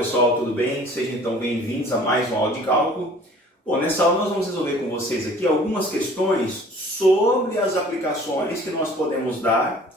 pessoal, tudo bem? Sejam então bem-vindos a mais uma aula de cálculo. Bom, nessa aula nós vamos resolver com vocês aqui algumas questões sobre as aplicações que nós podemos dar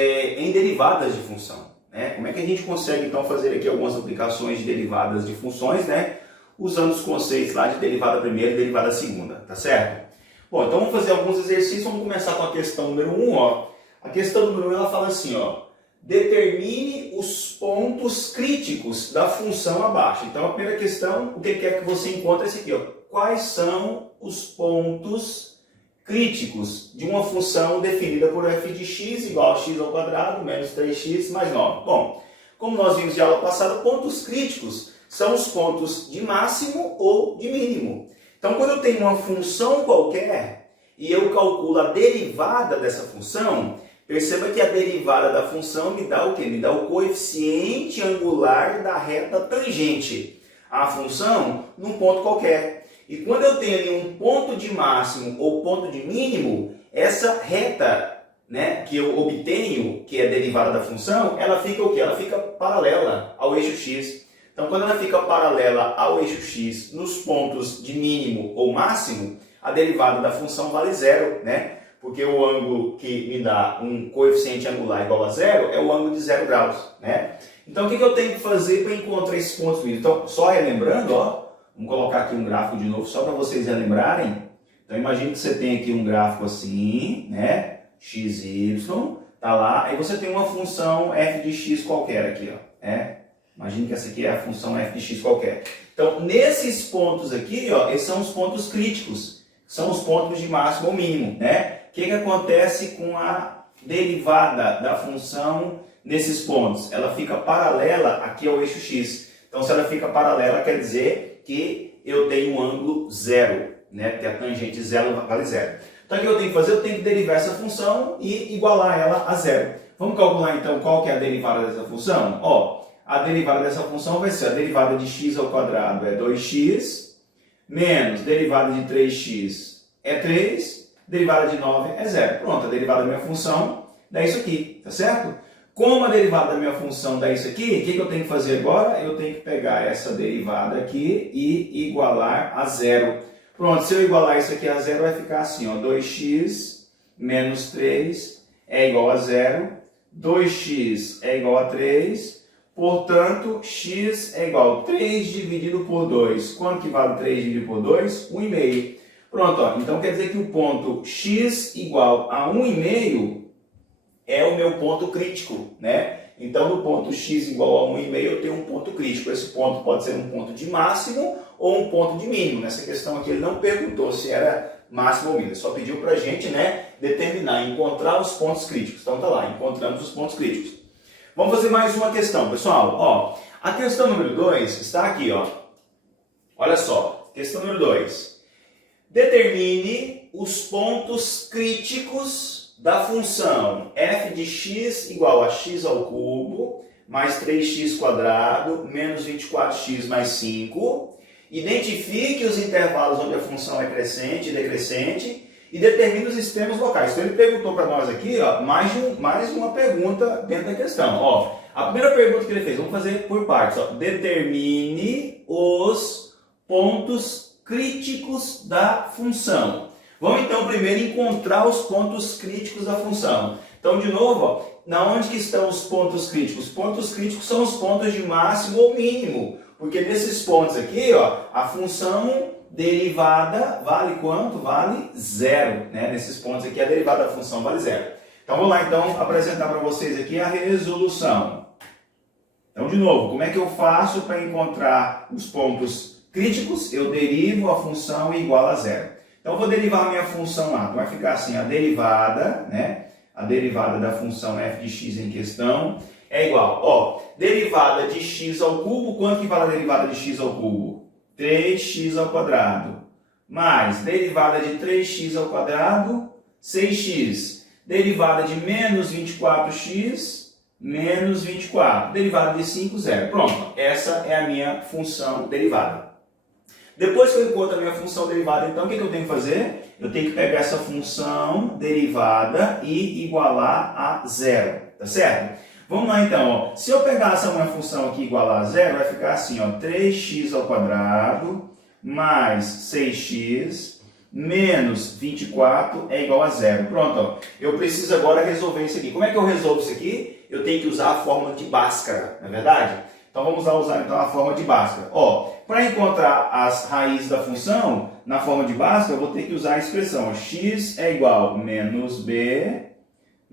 em derivadas de função, né? Como é que a gente consegue então fazer aqui algumas aplicações de derivadas de funções, né? Usando os conceitos lá de derivada primeira e derivada segunda, tá certo? Bom, então vamos fazer alguns exercícios, vamos começar com a questão número 1, ó. A questão número 1 ela fala assim, ó. Determine os pontos críticos da função abaixo. Então, a primeira questão, o que quer que você encontre é esse aqui, ó. Quais são os pontos críticos de uma função definida por f de x igual a x ao quadrado menos 3x mais 9? Bom, como nós vimos de aula passada, pontos críticos são os pontos de máximo ou de mínimo. Então, quando eu tenho uma função qualquer e eu calculo a derivada dessa função, perceba que a derivada da função me dá o quê? Me dá o coeficiente angular da reta tangente à função num ponto qualquer. E quando eu tenho ali um ponto de máximo ou ponto de mínimo, essa reta, né, que eu obtenho, que é a derivada da função, ela fica o quê? Ela fica paralela ao eixo x. Então, quando ela fica paralela ao eixo x nos pontos de mínimo ou máximo, a derivada da função vale zero, né? Porque o ângulo que me dá um coeficiente angular igual a zero é o ângulo de 0 graus, né? Então, o que eu tenho que fazer para encontrar esses pontos mínimos? Então, só relembrando, ó, vamos colocar aqui um gráfico de novo, só para vocês relembrarem. Então, imagine que você tem aqui um gráfico assim, né? x, y, tá lá, aí você tem uma função f de x qualquer aqui, ó, né? Imagine que essa aqui é a função f de x qualquer. Então, nesses pontos aqui, ó, esses são os pontos críticos, são os pontos de máximo ou mínimo, né? O que acontece com a derivada da função nesses pontos? Ela fica paralela aqui ao eixo x. Então, se ela fica paralela, quer dizer que eu tenho um ângulo zero, né? Porque a tangente zero vale zero. Então, o que eu tenho que fazer? Eu tenho que derivar essa função e igualar ela a zero. Vamos calcular, então, qual que é a derivada dessa função? Ó, a derivada dessa função vai ser a derivada de x ao quadrado é 2x, menos derivada de 3x é 3, derivada de 9 é 0. Pronto, a derivada da minha função dá isso aqui, tá certo? Como a derivada da minha função dá isso aqui, o que eu tenho que fazer agora? Eu tenho que pegar essa derivada aqui e igualar a zero. Pronto, se eu igualar isso aqui a zero, vai ficar assim, ó, 2x menos 3 é igual a 0, 2x é igual a 3, portanto, x é igual a 3 dividido por 2. Quanto que vale 3 dividido por 2? 1,5. Pronto, ó. Então quer dizer que o ponto x igual a 1,5 é o meu ponto crítico, né? Então no ponto x igual a 1,5 eu tenho um ponto crítico. Esse ponto pode ser um ponto de máximo ou um ponto de mínimo. Nessa questão aqui ele não perguntou se era máximo ou mínimo, ele só pediu pra gente, né, determinar, encontrar os pontos críticos. Então tá lá, encontramos os pontos críticos. Vamos fazer mais uma questão, pessoal. Ó, a questão número 2 está aqui, ó. Olha só, questão número 2. Determine os pontos críticos da função f de x igual a x ao cubo mais 3x quadrado menos 24x mais 5. Identifique os intervalos onde a função é crescente e decrescente e determine os extremos locais. Então ele perguntou para nós aqui, ó, mais uma pergunta dentro da questão. Ó, a primeira pergunta que ele fez, vamos fazer por partes. Ó. Determine os pontos críticos da função. Vamos então primeiro encontrar os pontos críticos da função. Então, de novo, ó, na onde que estão os pontos críticos? Os pontos críticos são os pontos de máximo ou mínimo. Porque nesses pontos aqui, ó, a função derivada vale quanto? Vale zero, né? Nesses pontos aqui a derivada da função vale zero. Então vou lá então apresentar para vocês aqui a resolução. Então de novo, como é que eu faço para encontrar os pontos críticos? Eu derivo a função igual a zero. Então eu vou derivar a minha função lá. Então vai ficar assim, a derivada, né? A derivada da função f de x em questão é igual, ó, derivada de x ao cubo, quanto que vale a derivada de x ao cubo? 3x ao quadrado, mais derivada de 3x ao quadrado, 6x, derivada de menos 24x, menos 24, derivada de 5, 0. Pronto, essa é a minha função derivada. Depois que eu encontro a minha função derivada, então, o que eu tenho que fazer? Eu tenho que pegar essa função derivada e igualar a zero, tá certo? Vamos lá então, ó. Se eu pegar essa minha função aqui igual a zero, vai ficar assim, ó, 3x ao quadrado mais 6x menos 24 é igual a zero. Pronto, ó. Eu preciso agora resolver isso aqui. Como é que eu resolvo isso aqui? Eu tenho que usar a fórmula de Bhaskara, não é verdade? Então vamos lá usar então a fórmula de Bhaskara. Ó, para encontrar as raízes da função, na forma de Bhaskara, eu vou ter que usar a expressão ó, x é igual a menos b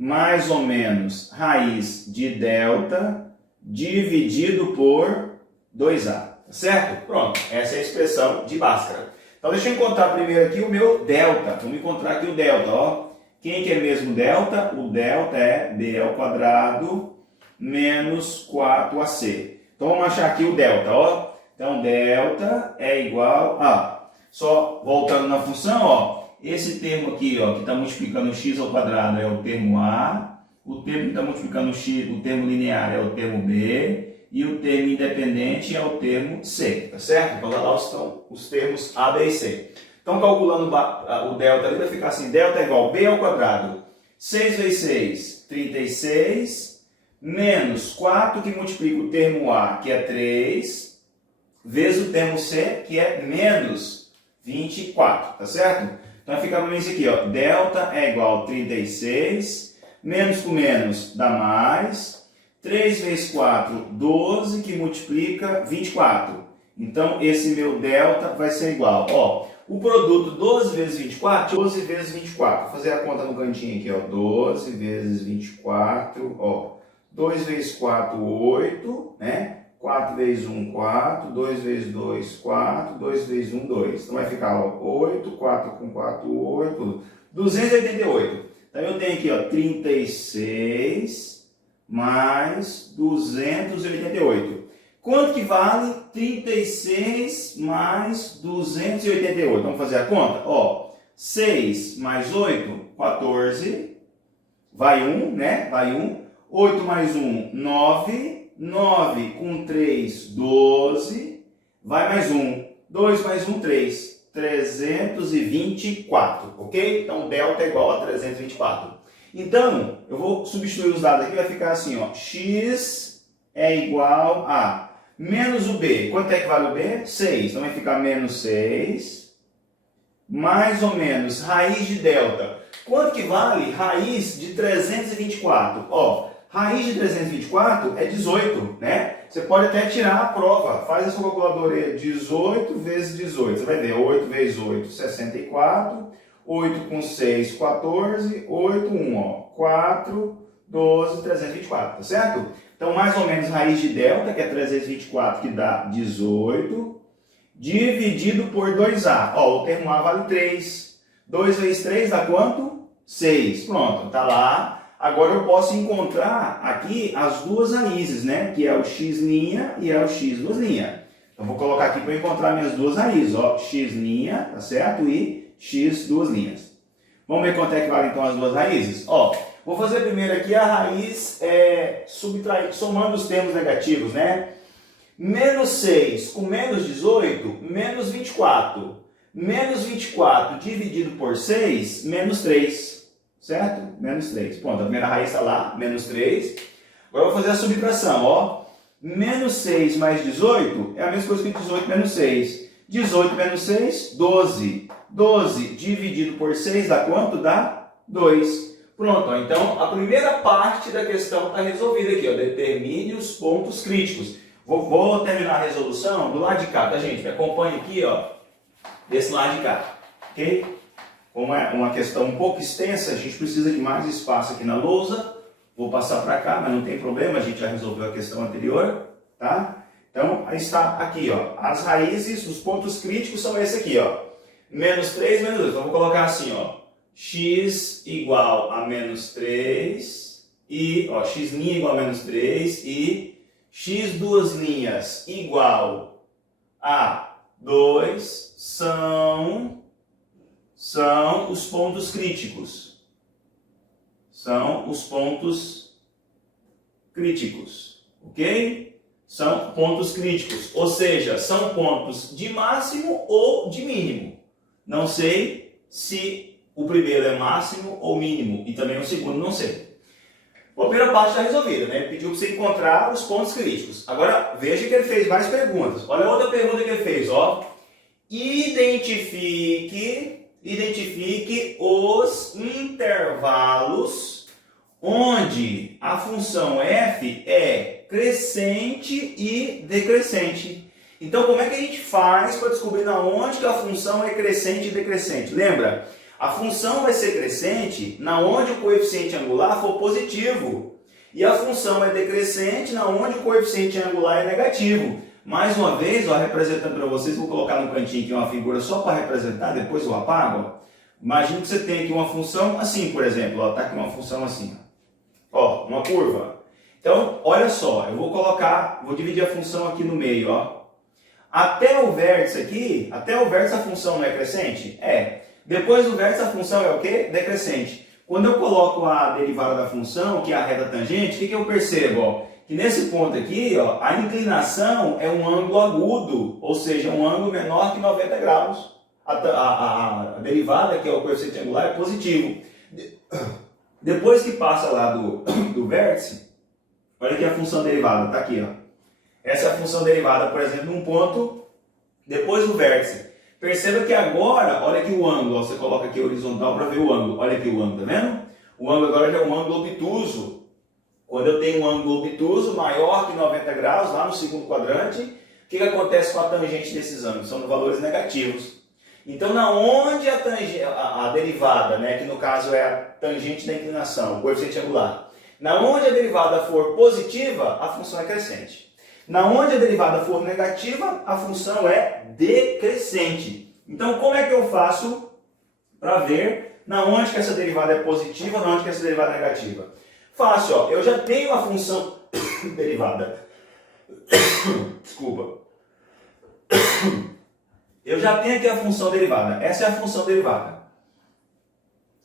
mais ou menos raiz de delta dividido por 2a, tá certo? Pronto, essa é a expressão de Bhaskara. Então deixa eu encontrar primeiro aqui o meu delta. Vamos encontrar aqui o delta, ó. Quem que é mesmo delta? O delta é b ao quadrado menos 4ac. Então vamos achar aqui o delta, ó. Então delta é igual a... Só voltando na função, ó. Esse termo aqui, ó, que está multiplicando x ao quadrado é o termo a. O termo que está multiplicando x, o termo linear é o termo b. E o termo independente é o termo c, tá certo? Então lá estão os termos a, b e c. Então calculando o delta ali vai ficar assim, delta é igual a b ao quadrado. 6 vezes 6, 36, menos 4 que multiplica o termo a, que é 3, vezes o termo c, que é menos 24, tá certo? Então vai ficar para mim isso aqui, ó, delta é igual a 36, menos com menos dá mais, 3 vezes 4, 12, que multiplica 24. Então esse meu delta vai ser igual, ó, o produto 12 vezes 24, 12 vezes 24. Vou fazer a conta no cantinho aqui, ó, 12 vezes 24, ó, 2 vezes 4, 8, né? 4 vezes 1, 4, 2 vezes 2, 4, 2 vezes 1, 2. Então vai ficar, ó, 8, 4 com 4, 8, 288. Então eu tenho aqui, ó, 36 mais 288. Quanto que vale 36 mais 288? Vamos fazer a conta? Ó, 6 mais 8, 14. Vai 1, né? Vai 1. 8 mais 1, 9. 9 com 3, 12. Vai mais 1. 2 mais 1, 3. 324, ok? Então, delta é igual a 324. Então, eu vou substituir os dados aqui, vai ficar assim, ó. X é igual a menos o b. Quanto é que vale o b? 6. Então, vai ficar menos 6. Mais ou menos raiz de delta. Quanto que vale raiz de 324? Ó, raiz de 324 é 18, né? Você pode até tirar a prova. Faz a sua calculadora aí, 18 vezes 18. Você vai ver, 8 vezes 8, 64. 8 com 6, 14. 8, 1, ó. 4, 12, 324, tá certo? Então, mais ou menos raiz de delta, que é 324, que dá 18, dividido por 2a. Ó, o termo a vale 3. 2 vezes 3 dá quanto? 6. Pronto, tá lá. Agora eu posso encontrar aqui as duas raízes, né? Que é o x' e é o x duas linhas. Então vou colocar aqui para encontrar minhas duas raízes, ó, x', tá certo? E x duas linhas. Vamos ver quanto é que vale então as duas raízes? Ó, vou fazer primeiro aqui a raiz somando os termos negativos, né? Menos 6 com menos 18, menos 24. Menos 24 dividido por 6, menos 3. Certo? Menos 3. Pronto, a primeira raiz está lá, menos 3. Agora eu vou fazer a subtração, ó. Menos 6 mais 18 é a mesma coisa que 18 menos 6. 18 menos 6, 12. 12 dividido por 6 dá quanto? Dá 2. Pronto, ó. Então a primeira parte da questão está resolvida aqui, ó. Determine os pontos críticos. Vou terminar a resolução do lado de cá, tá, gente? Me acompanhe aqui, ó, desse lado de cá, ok? Como é uma questão um pouco extensa, a gente precisa de mais espaço aqui na lousa. Vou passar para cá, mas não tem problema, a gente já resolveu a questão anterior, tá? Então, aí está aqui, ó. As raízes, os pontos críticos são esse aqui, ó. Menos 3, menos 2. Então, vou colocar assim, ó. X igual a menos 3 e, ó, x' igual a menos 3 e x duas linhas igual a 2 são os pontos críticos. São os pontos críticos, ok? São pontos críticos, ou seja, são pontos de máximo ou de mínimo. Não sei se o primeiro é máximo ou mínimo, e também o segundo não sei. A primeira parte está resolvida, né? Ele pediu para você encontrar os pontos críticos. Agora, veja que ele fez várias perguntas. Olha a outra pergunta que ele fez, ó. Identifique os intervalos onde a função f é crescente e decrescente. Então, como é que a gente faz para descobrir na onde que a função é crescente e decrescente? Lembra? A função vai ser crescente na onde o coeficiente angular for positivo. E a função é decrescente na onde o coeficiente angular é negativo. Mais uma vez, ó, representando para vocês, vou colocar no cantinho aqui uma figura só para representar, depois eu apago. Ó. Imagina que você tem aqui uma função assim, por exemplo. Está aqui uma função assim. Ó, uma curva. Então, olha só, eu vou dividir a função aqui no meio. Ó. Até o vértice aqui, a função não é crescente? É. Depois do vértice, a função é o quê? Decrescente. Quando eu coloco a derivada da função, que é a reta tangente, o que eu percebo? Ó? Que nesse ponto aqui, ó, a inclinação é um ângulo agudo, ou seja, um ângulo menor que 90 graus. A derivada, que é o coeficiente angular, é positivo. Depois que passa lá do vértice, olha aqui a função derivada, está aqui. Ó. Essa é a função derivada, por exemplo, num ponto depois do vértice. Perceba que agora, olha aqui o ângulo, ó, você coloca aqui horizontal para ver o ângulo. Olha aqui o ângulo, tá vendo? O ângulo agora já é um ângulo obtuso. Quando eu tenho um ângulo obtuso maior que 90 graus, lá no segundo quadrante, o que acontece com a tangente desses ângulos? São valores negativos. Então, na onde a derivada, né, que no caso é a tangente da inclinação, o coeficiente angular, na onde a derivada for positiva, a função é crescente. Na onde a derivada for negativa, a função é decrescente. Então, como é que eu faço para ver na onde que essa derivada é positiva, na onde que essa derivada é negativa? Fácil, ó. Eu já tenho a função derivada. Desculpa. Eu já tenho aqui a função derivada. Essa é a função derivada.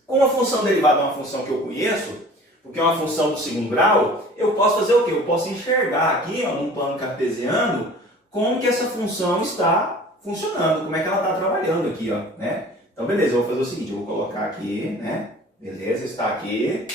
Como a função derivada é uma função que eu conheço, porque é uma função do segundo grau, eu posso fazer o quê? Eu posso enxergar aqui, ó, num plano cartesiano, como que essa função está funcionando, como é que ela está trabalhando aqui, ó, né? Então, beleza, eu vou fazer o seguinte, eu vou colocar aqui, né? Beleza, está aqui.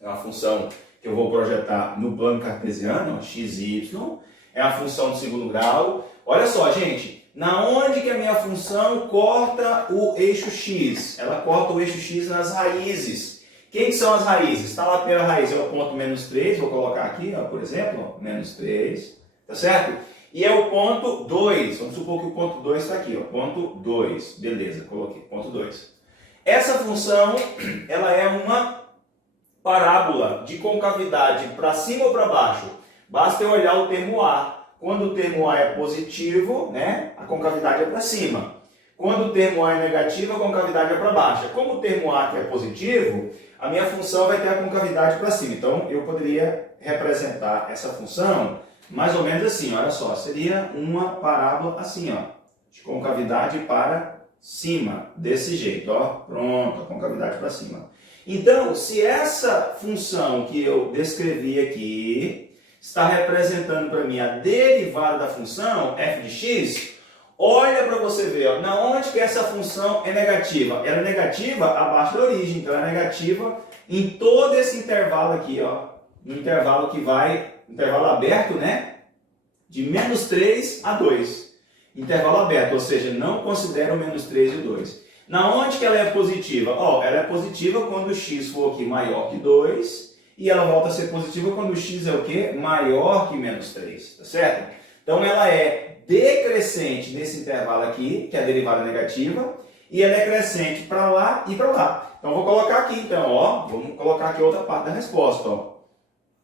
É uma função que eu vou projetar no plano cartesiano, ó, x e y. É uma função do segundo grau. Olha só, gente, na onde que a minha função corta o eixo x? Ela corta o eixo x nas raízes. Quem que são as raízes? Está lá a primeira raiz, é o ponto menos 3, vou colocar aqui, ó, por exemplo, ó, menos 3, tá certo? E é o ponto 2, vamos supor que o ponto 2 está aqui, ó, ponto 2, beleza, coloquei, ponto 2. Essa função, ela é uma parábola de concavidade para cima ou para baixo. Basta eu olhar o termo A. Quando o termo A é positivo, né, a concavidade é para cima. Quando o termo A é negativo, a concavidade é para baixo. Como o termo A que é positivo, a minha função vai ter a concavidade para cima. Então, eu poderia representar essa função mais ou menos assim, olha só. Seria uma parábola assim, ó, de concavidade para cima, desse jeito, ó. Pronto, a concavidade para cima. Então, se essa função que eu descrevi aqui está representando para mim a derivada da função f de x, olha para você ver, ó, na onde que essa função é negativa. Ela é negativa abaixo da origem, então ela é negativa em todo esse intervalo aqui, ó, no intervalo que vai, intervalo aberto, né, de menos 3 a 2. Intervalo aberto, ou seja, não considera o menos 3 e o 2. Na onde que ela é positiva? Ó, ela é positiva quando o x for aqui maior que 2, e ela volta a ser positiva quando o x é o quê? Maior que menos 3, tá certo? Então ela é decrescente nesse intervalo aqui, que é a derivada negativa, e ela é crescente para lá e para lá. Então vou colocar aqui, então, ó, vamos colocar aqui outra parte da resposta, ó.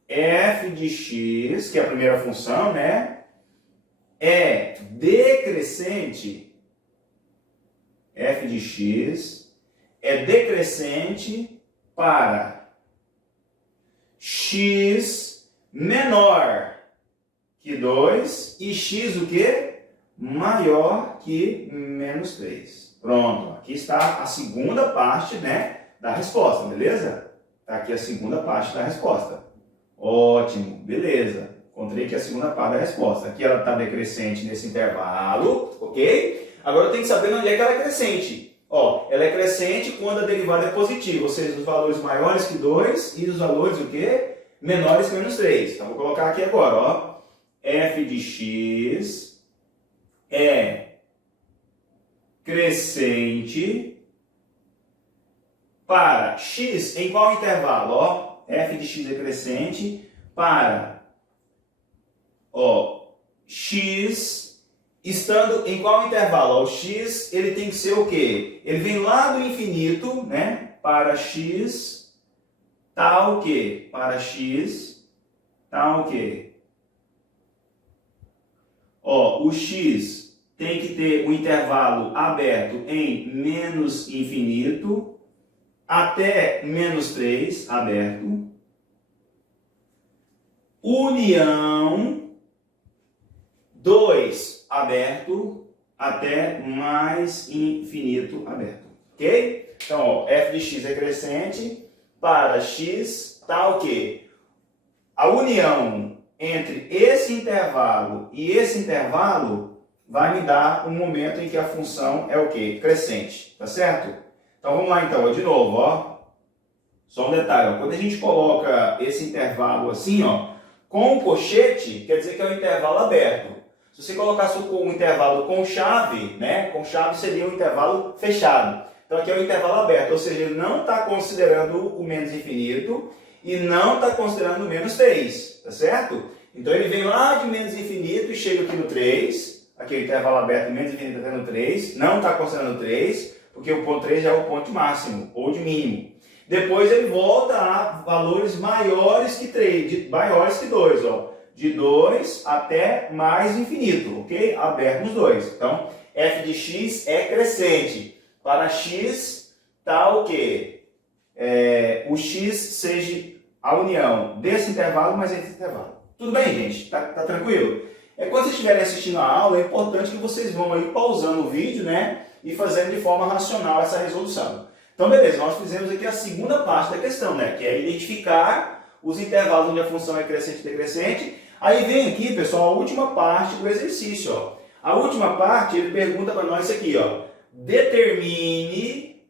F de x, que é a primeira função, né, é decrescente. F de x é decrescente para x menor que 2 e x o quê? Maior que menos 3. Pronto, aqui está a segunda parte, né, da resposta, beleza? Está aqui a segunda parte da resposta. Ótimo, beleza. Encontrei aqui a segunda parte da resposta. Aqui ela está decrescente nesse intervalo, ok? Agora eu tenho que saber onde é que ela é crescente. Ó, ela é crescente quando a derivada é positiva, ou seja, os valores maiores que 2 e os valores o quê? menores que menos 3. Então, vou colocar aqui agora, ó. F de x é crescente para x em qual intervalo? Ó, f de x é crescente para x estando em qual intervalo? Ó, o x ele tem que ser o quê? Ele vem lá do infinito, né? Para x tá o quê? Para x tá o quê? Ó, o x tem que ter o intervalo aberto em menos infinito até menos 3 aberto. União 2 aberto até mais infinito aberto. Ok? Então, ó, f de x é crescente para x tá o quê? A união entre esse intervalo e esse intervalo vai me dar um momento em que a função é o quê? Crescente, tá certo? Então vamos lá então, ó, de novo, ó. Só um detalhe, ó. Quando a gente coloca esse intervalo assim, ó, com o colchete, quer dizer que é um intervalo aberto. Se você colocasse um intervalo com chave, né? Com chave seria um intervalo fechado. Então aqui é um intervalo aberto, ou seja, ele não está considerando o menos infinito e não está considerando o menos 3, tá certo? Então ele vem lá de menos infinito e chega aqui no 3, aqui é o intervalo aberto de menos infinito até no 3, não está considerando 3, porque o ponto 3 já é o ponto máximo, ou de mínimo. Depois ele volta a valores maiores que 3, maiores que 2, ó. De 2 até mais infinito, ok? Aberto nos dois. Então, f de x é crescente. Para x, tá o quê? O x seja a união desse intervalo mais esse intervalo. Tudo bem, gente? Tá tranquilo? Quando vocês estiverem assistindo a aula, é importante que vocês vão aí pausando o vídeo, né? E fazendo de forma racional essa resolução. Então, beleza, nós fizemos aqui a segunda parte da questão, né? Que é identificar os intervalos onde a função é crescente e decrescente. Aí vem aqui, pessoal, a última parte do exercício, ó. A última parte, ele pergunta para nós isso aqui, ó. Determine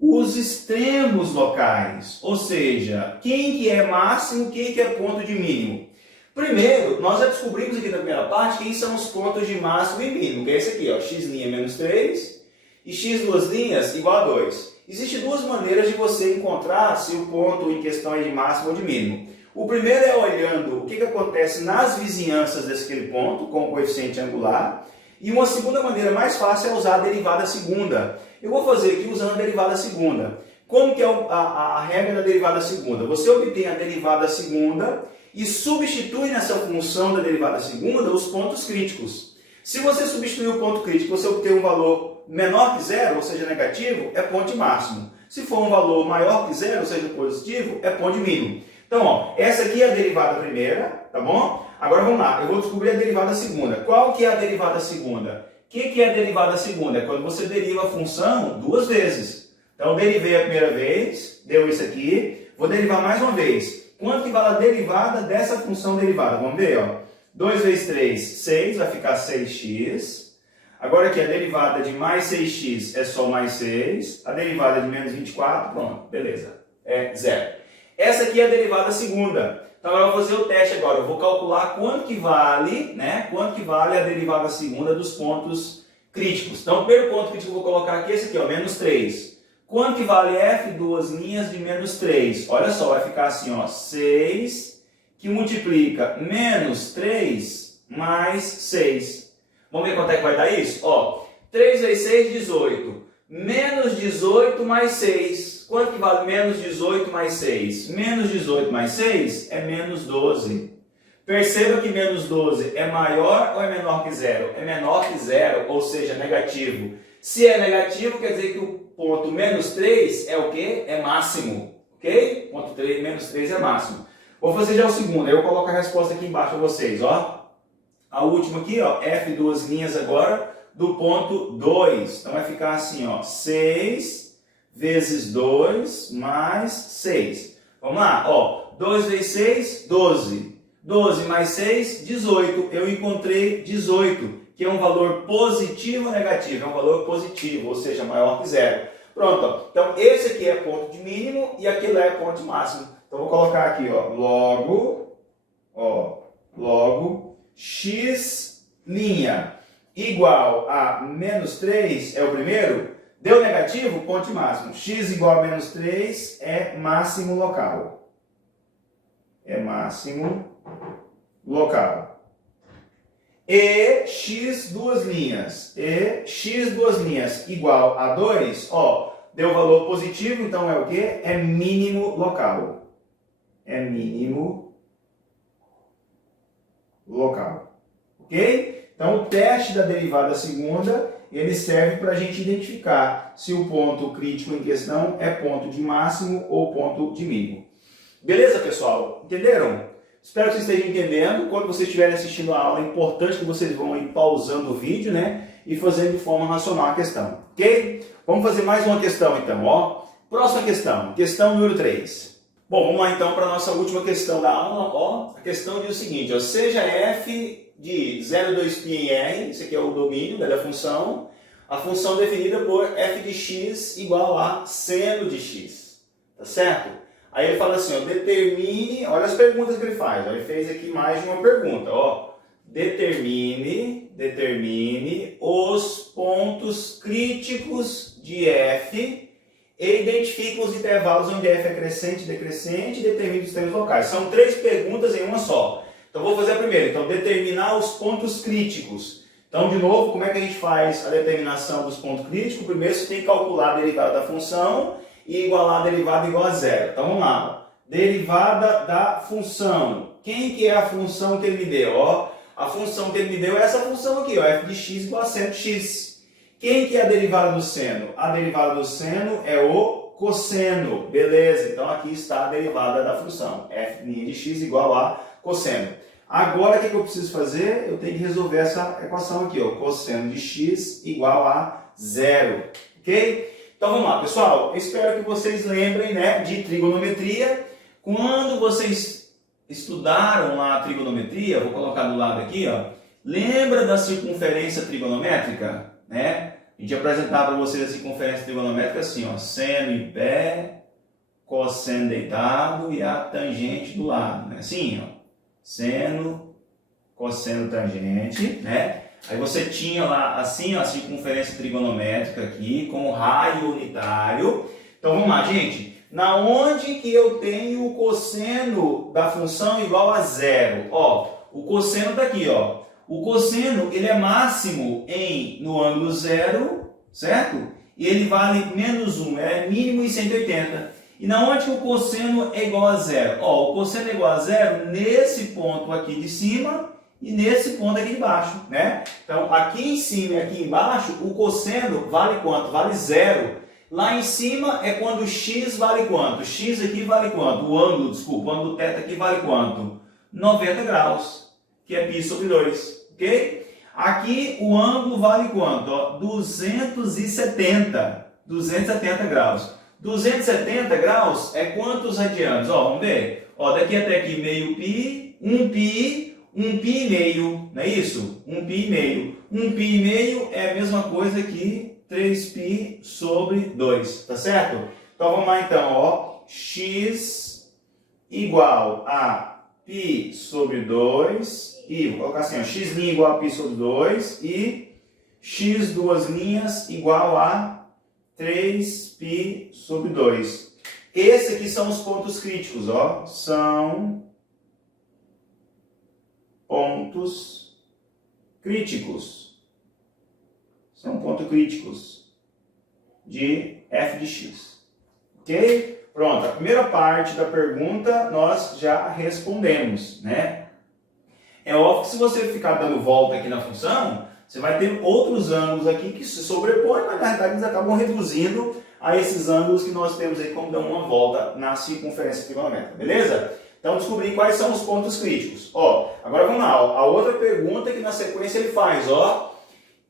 os extremos locais, ou seja, quem que é máximo, quem que é ponto de mínimo. Primeiro, nós já descobrimos aqui na primeira parte quem são os pontos de máximo e mínimo, que é esse aqui, ó, x' menos 3 e x duas linhas igual a 2. Existem duas maneiras de você encontrar se o ponto em questão é de máximo ou de mínimo. O primeiro é olhando o que acontece nas vizinhanças desse ponto, com o coeficiente angular. E uma segunda maneira mais fácil é usar a derivada segunda. Eu vou fazer aqui usando a derivada segunda. Como que é a regra da derivada segunda? Você obtém a derivada segunda e substitui nessa função da derivada segunda os pontos críticos. Se você substituir o ponto crítico, você obter um valor menor que zero, ou seja, negativo, é ponto de máximo. Se for um valor maior que zero, ou seja, positivo, é ponto de mínimo. Então, ó, essa aqui é a derivada primeira, tá bom? Agora vamos lá, eu vou descobrir a derivada segunda. Qual que é a derivada segunda? O que é a derivada segunda? É quando você deriva a função duas vezes. Então, eu derivei a primeira vez, deu isso aqui, vou derivar mais uma vez. Quanto que vale a derivada dessa função derivada? Vamos ver, ó. 2 vezes 3, 6, vai ficar 6x. Agora aqui, a derivada de mais 6x é só mais 6. A derivada de menos 24, pronto, beleza, é zero. Essa aqui é a derivada segunda. Então agora eu vou fazer o teste agora. Eu vou calcular quanto que vale, né? Quanto que vale a derivada segunda dos pontos críticos. Então o primeiro ponto crítico que eu vou colocar aqui é esse aqui, ó, menos 3. Quanto que vale f duas linhas de menos 3? Olha só, vai ficar assim, ó, 6 que multiplica menos 3 mais 6. Vamos ver quanto é que vai dar isso? Ó, 3 vezes 6, 18. Menos 18 mais 6. Quanto que vale menos 18 mais 6? Menos 18 mais 6 é menos 12. Perceba que menos 12 é maior ou é menor que zero? É menor que zero, ou seja, negativo. Se é negativo, quer dizer que o ponto menos 3 é o quê? É máximo. Ok? Ponto 3, menos 3 é máximo. Vou fazer já o segundo. Aí eu coloco a resposta aqui embaixo para vocês. Ó. A última aqui, ó, f duas linhas agora, do ponto 2. Então vai ficar assim, ó, 6 vezes 2 mais 6. Vamos lá, ó, 2 vezes 6, 12. 12 mais 6, 18. Eu encontrei 18, que é um valor positivo ou negativo? É um valor positivo, ou seja, maior que zero. Pronto, ó. Então esse aqui é ponto de mínimo e aquele é ponto de máximo. Então, vou colocar aqui, logo x' igual a menos 3 é o primeiro. Deu negativo, ponto máximo. X igual a menos 3 é máximo local. É máximo local. E x duas linhas igual a 2, deu valor positivo, então é o quê? É mínimo local. É mínimo local. Ok? Então, o teste da derivada segunda, ele serve para a gente identificar se o ponto crítico em questão é ponto de máximo ou ponto de mínimo. Beleza, pessoal? Entenderam? Espero que vocês estejam entendendo. Quando vocês estiverem assistindo a aula, é importante que vocês vão ir pausando o vídeo, né? E fazendo de forma racional a questão. Ok? Vamos fazer mais uma questão, então. Próxima questão. Questão número 3. Bom, vamos lá, então, para a nossa última questão da aula. A questão diz o seguinte, seja f de 0,2π em R, esse aqui é o domínio da função, a função definida por f de x igual a seno de x. Tá certo? Aí ele fala assim, determine, olha as perguntas que ele faz, ele fez aqui mais de uma pergunta, determine os pontos críticos de f e identifique os intervalos onde f é crescente, decrescente e determine os termos locais. São 3 perguntas em uma só. Então vou fazer a primeira, então determinar os pontos críticos. Então, de novo, como é que a gente faz a determinação dos pontos críticos? Primeiro você tem que calcular a derivada da função e igualar a derivada igual a zero. Então vamos lá. Derivada da função. Quem que é a função que ele me deu? A função que ele me deu é essa função aqui, f de x igual a seno de x. Quem que é a derivada do seno? A derivada do seno é o cosseno. Beleza, então aqui está a derivada da função. f' de x igual a cosseno. Agora o que eu preciso fazer? Eu tenho que resolver essa equação aqui, cosseno de x igual a zero. Ok? Então vamos lá, pessoal. Eu espero que vocês lembrem, né, de trigonometria. Quando vocês estudaram lá a trigonometria, vou colocar do lado aqui, lembra da circunferência trigonométrica, né? A gente apresentava para vocês a circunferência trigonométrica assim, seno em pé, cosseno deitado e a tangente do lado, né? Assim, seno, cosseno, tangente, né? Aí você tinha lá assim a circunferência trigonométrica aqui com o raio unitário. Então vamos lá, gente. Na onde que eu tenho o cosseno da função igual a zero? O cosseno está aqui, O cosseno ele é máximo no ângulo zero, certo? E ele vale menos 1, é mínimo em 180. E na onde que o cosseno é igual a zero? O cosseno é igual a zero nesse ponto aqui de cima e nesse ponto aqui de baixo, né? Então, aqui em cima e aqui embaixo, o cosseno vale quanto? Vale zero. Lá em cima é quando o x vale quanto? X aqui vale quanto? O ângulo do θ aqui vale quanto? 90 graus, que é π sobre 2, ok? Aqui o ângulo vale quanto? 270 graus. 270 graus é quantos radianos? Vamos ver. Daqui até aqui meio π, 1π, 1π e meio, não é isso? 1π e meio. 1π e meio é a mesma coisa que 3π sobre 2, tá certo? Então vamos lá então, x igual a π sobre 2, e vou colocar assim, x' igual a π sobre 2, e x duas linhas igual a 3π sobre 2. Esses aqui são os pontos críticos, são pontos críticos. São pontos críticos de f de x. Ok? Pronto, a primeira parte da pergunta nós já respondemos, né? É óbvio que se você ficar dando volta aqui na função, você vai ter outros ângulos aqui que se sobrepõem, mas na verdade eles acabam reduzindo a esses ângulos que nós temos aí como dando uma volta na circunferência trigonométrica, beleza? Então, descobrir quais são os pontos críticos. Agora vamos lá, a outra pergunta que na sequência ele faz,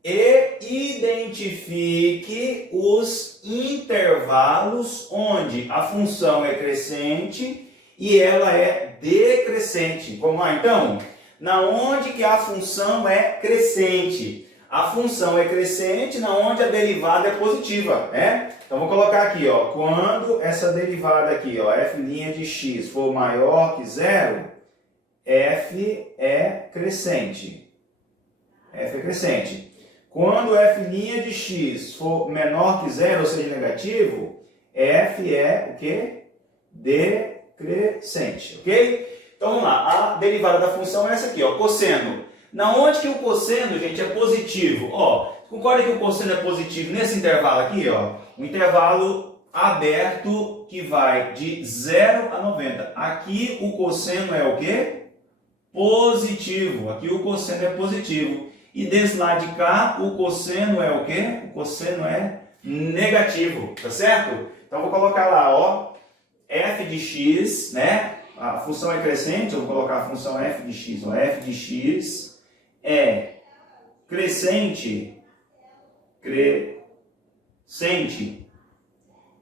e identifique os intervalos onde a função é crescente e ela é decrescente. Vamos lá, então? Na onde que a função é crescente? a função é crescente na onde a derivada é positiva, né? Então vou colocar aqui, ó, quando essa derivada aqui, ó, f' de x for maior que zero, f é crescente. F é crescente. Quando f' de x for menor que zero, ou seja, negativo, f é o quê? Decrescente, ok? Então vamos lá, a derivada da função é essa aqui, ó, cosseno. Na onde que o cosseno, gente, é positivo? Ó, concorda que o cosseno é positivo nesse intervalo aqui, ó? Um intervalo aberto que vai de 0 a 90. Aqui o cosseno é o quê? Positivo. Aqui o cosseno é positivo. E desse lado de cá, o cosseno é o quê? O cosseno é negativo, tá certo? Então vou colocar lá, ó, f de x, né? A função é crescente, eu vou colocar a função f de x, ó, f de x é crescente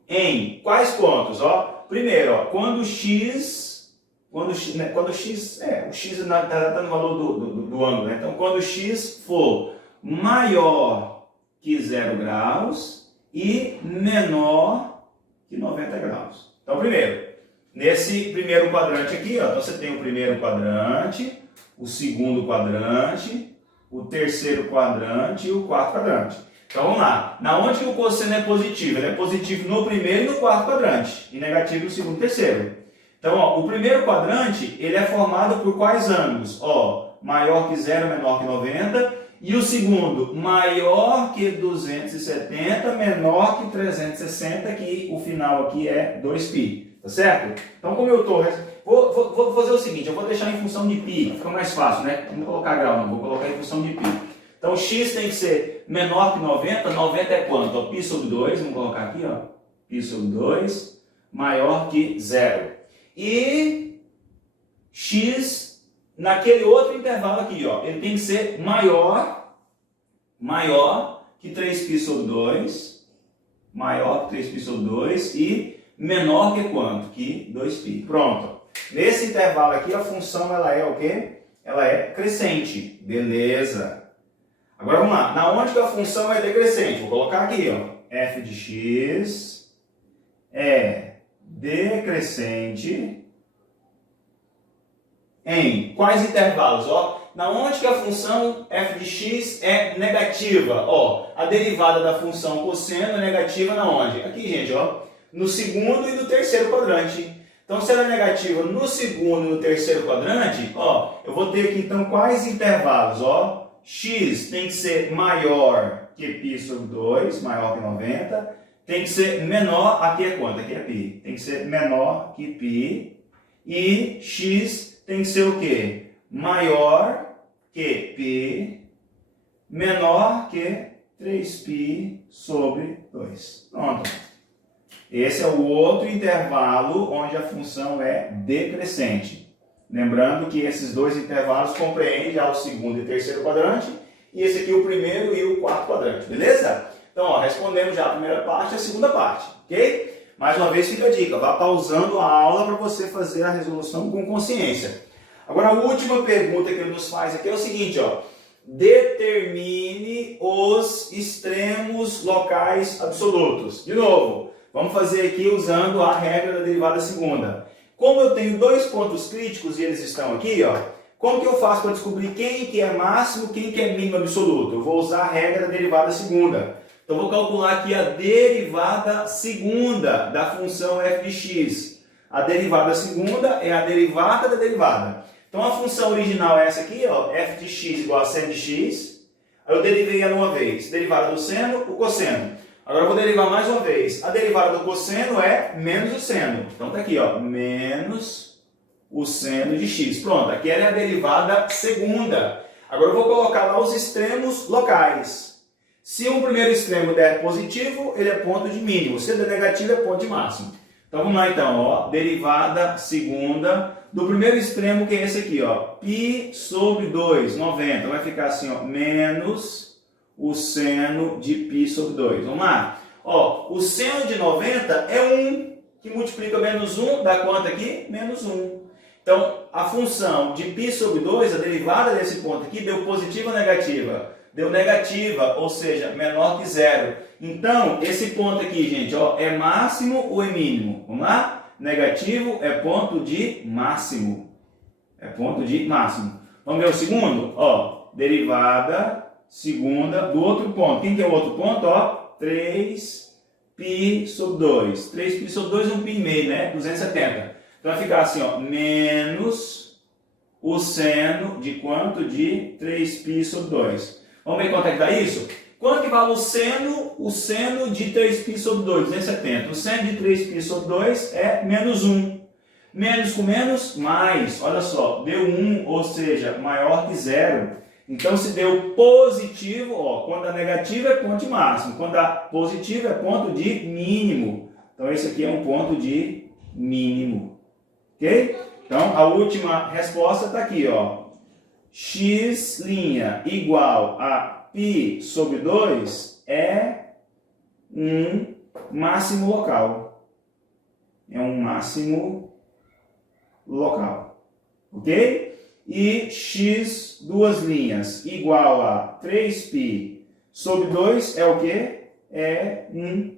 em quais pontos? Ó, primeiro, ó, quando o x está no valor do ângulo, né? Então, quando o x for maior que 0 graus e menor que 90 graus. Então, primeiro, nesse primeiro quadrante aqui, ó, então você tem o primeiro quadrante, o segundo quadrante, o terceiro quadrante e o quarto quadrante. Então vamos lá. Na onde que o cosseno é positivo? Ele é positivo no primeiro e no quarto quadrante, e negativo no segundo e terceiro. Então, ó, o primeiro quadrante, ele é formado por quais ângulos? Ó, maior que 0, menor que 90. E o segundo, maior que 270, menor que 360, que o final aqui é 2π. Tá certo? Então, como eu estou... Vou fazer o seguinte, eu vou deixar em função de π, fica mais fácil, né? Não vou colocar grau, não, vou colocar em função de π. Então, x tem que ser menor que 90, 90 é quanto? Ó, π sobre 2, vamos colocar aqui, ó, π sobre 2, maior que 0. E x, naquele outro intervalo aqui, ó, ele tem que ser maior que 3π sobre 2, maior que 3π sobre 2 e menor que quanto? Que 2π. Pronto. Nesse intervalo aqui, a função ela é o quê? Ela é crescente. Beleza. Agora vamos lá. Na onde que a função é decrescente? Vou colocar aqui, ó. f de x é decrescente em quais intervalos? Ó, na onde que a função f de x é negativa? Ó, a derivada da função cosseno é negativa na onde? Aqui, gente, ó, no segundo e no terceiro quadrante. Então, se ela é negativa no segundo e no terceiro quadrante, ó, eu vou ter aqui, então, quais intervalos? Ó, x tem que ser maior que π sobre 2, maior que 90. Tem que ser menor, aqui é quanto? Aqui é π. Tem que ser menor que π. E x tem que ser o quê? Maior que π, menor que 3π sobre 2. Pronto. Esse é o outro intervalo onde a função é decrescente. Lembrando que esses dois intervalos compreendem já o segundo e terceiro quadrante, e esse aqui o primeiro e o quarto quadrante, beleza? Então, ó, respondemos já a primeira parte e a segunda parte, ok? Mais uma vez fica a dica, vá pausando a aula para você fazer a resolução com consciência. Agora, a última pergunta que ele nos faz aqui é o seguinte, ó. Determine os extremos locais absolutos. De novo, vamos fazer aqui usando a regra da derivada segunda. Como eu tenho dois pontos críticos e eles estão aqui, ó, como que eu faço para descobrir quem que é máximo, quem que é mínimo absoluto? Eu vou usar a regra da derivada segunda. Então, vou calcular aqui a derivada segunda da função f de x. A derivada segunda é a derivada da derivada. Então, a função original é essa aqui, ó, f de x igual a seno de x. Aí eu derivei ela uma vez. Derivada do seno, o cosseno. Agora eu vou derivar mais uma vez. A derivada do cosseno é menos o seno. Então, tá aqui, ó, menos o seno de x. Pronto, aqui é a derivada segunda. Agora eu vou colocar lá os extremos locais. Se um primeiro extremo der positivo, ele é ponto de mínimo. Se ele der negativo, é ponto de máximo. Então vamos lá então, ó, derivada segunda do primeiro extremo, que é esse aqui, ó, π sobre 2, 90. Vai ficar assim, ó, menos o seno de π sobre 2. Vamos lá. Ó, o seno de 90 é 1, que multiplica menos 1, dá quanto aqui? Menos 1. Então, a função de π sobre 2, a derivada desse ponto aqui, deu positiva ou negativa? Deu negativa, ou seja, menor que zero. Então, esse ponto aqui, gente, ó, é máximo ou é mínimo? Vamos lá? Negativo é ponto de máximo. É ponto de máximo. Vamos ver o segundo? Ó, derivada segunda do outro ponto. Quem que é o outro ponto? Ó, 3π sobre 2. 3π sobre 2 é um π e meio, né? 270. Então vai ficar assim, ó, menos o seno de quanto? De 3π sobre 2. Vamos ver quanto é que dá isso? Quanto que vale o seno? O seno de 3π sobre 2, 270. O seno de 3π sobre 2 é menos 1. Menos com menos, mais. Olha só, deu 1, ou seja, maior que zero. Então, se deu positivo, ó, quando dá negativo é ponto de máximo. Quando dá positivo é ponto de mínimo. Então, esse aqui é um ponto de mínimo. Ok? Então, a última resposta está aqui, ó. X' igual a π sobre 2 é um máximo local. É um máximo local. Ok? E x, duas linhas, igual a 3π sobre 2 é o quê? É um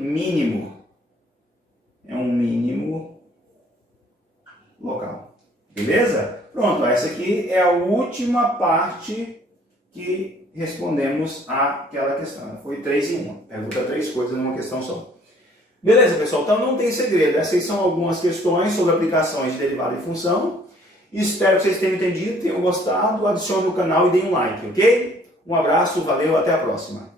mínimo. É um mínimo local. Beleza? Pronto, essa aqui é a última parte que respondemos àquela questão. Foi 3 em 1. Pergunta 3 coisas numa questão só. Beleza, pessoal? Então não tem segredo. Essas são algumas questões sobre aplicações de derivada e função. Espero que vocês tenham entendido, tenham gostado. Adicione no canal e deem um like, ok? Um abraço, valeu, até a próxima.